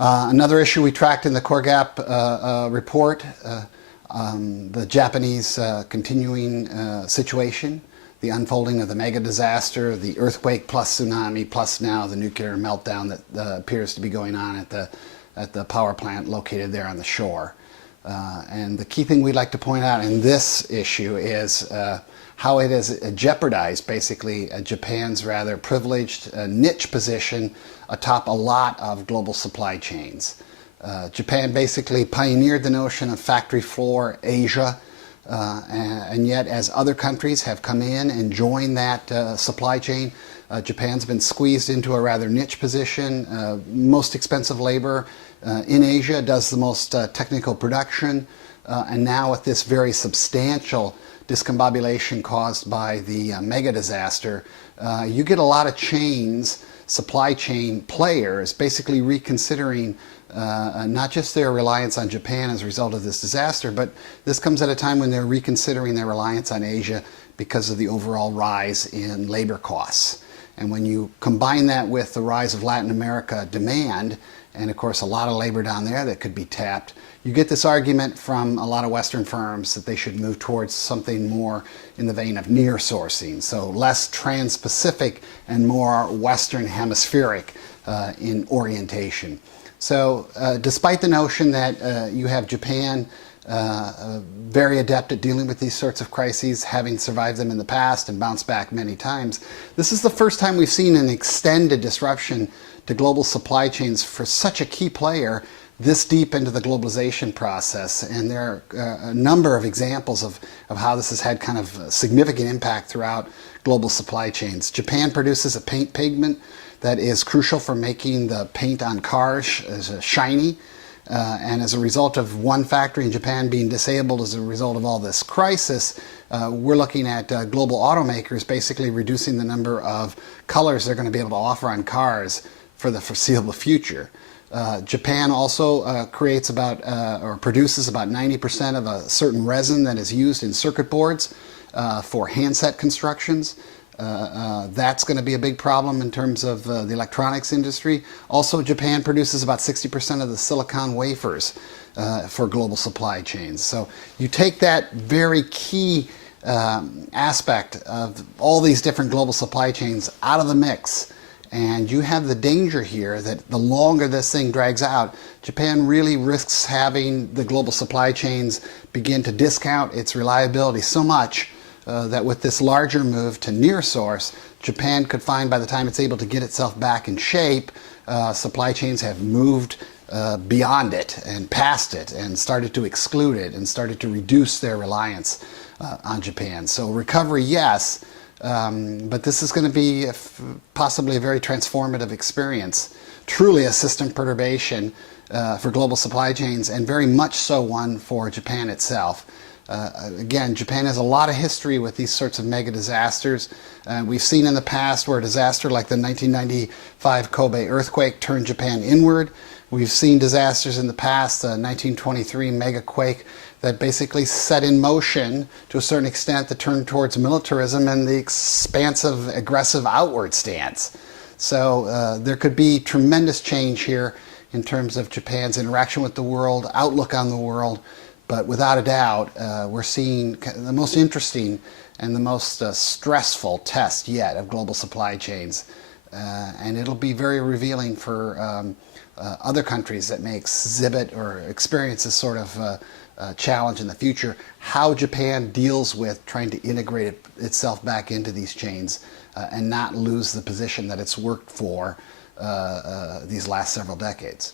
Another issue we tracked in the CoreGap report, the Japanese continuing situation, the unfolding of the mega disaster, the earthquake plus tsunami, plus now the nuclear meltdown that appears to be going on at the power plant located there on the shore. And the key thing we'd like to point out in this issue is how it has jeopardized basically Japan's rather privileged niche position atop a lot of global supply chains. Japan basically pioneered the notion of factory floor Asia, and yet as other countries have come in and joined that supply chain, Japan's been squeezed into a rather niche position. Most expensive labor in Asia does the most technical production, and now with this very substantial discombobulation caused by the mega disaster, you get a lot of chains, supply chain players basically reconsidering not just their reliance on Japan as a result of this disaster, but this comes at a time when they're reconsidering their reliance on Asia because of the overall rise in labor costs. And when you combine that with the rise of Latin America demand, and of course a lot of labor down there that could be tapped, you get this argument from a lot of Western firms that they should move towards something more in the vein of near sourcing, so less trans-Pacific and more Western hemispheric in orientation. So despite the notion that you have Japan very adept at dealing with these sorts of crises, having survived them in the past and bounced back many times, this is the first time we've seen an extended disruption to global supply chains for such a key player this deep into the globalization process. And there are a number of examples of how this has had kind of a significant impact throughout global supply chains. Japan produces a paint pigment that is crucial for making the paint on cars shiny. And as a result of one factory in Japan being disabled as a result of all this crisis, we're looking at global automakers basically reducing the number of colors they're going to be able to offer on cars for the foreseeable future. Japan also creates about or produces about 90% of a certain resin that is used in circuit boards for handset constructions. That's going to be a big problem in terms of the electronics industry. Also, Japan produces about 60% of the silicon wafers for global supply chains. So you take that very key aspect of all these different global supply chains out of the mix, and you have the danger here that the longer this thing drags out, Japan really risks having the global supply chains begin to discount its reliability so much that with this larger move to near source, Japan could find by the time it's able to get itself back in shape, supply chains have moved beyond it and past it and started to exclude it and started to reduce their reliance on Japan. So recovery, yes, but this is going to be possibly a very transformative experience, truly a system perturbation for global supply chains, and very much so one for Japan itself. Again, Japan has a lot of history with these sorts of mega disasters. We've seen in the past where a disaster like the 1995 Kobe earthquake turned Japan inward. We've seen disasters in the past, the 1923 mega quake that basically set in motion, to a certain extent, the turn towards militarism and the expansive, aggressive outward stance. So there could be tremendous change here in terms of Japan's interaction with the world, outlook on the world. But without a doubt, we're seeing the most interesting and the most stressful test yet of global supply chains. And it'll be very revealing for other countries that may exhibit or experience this sort of challenge in the future, how Japan deals with trying to integrate itself back into these chains and not lose the position that it's worked for these last several decades.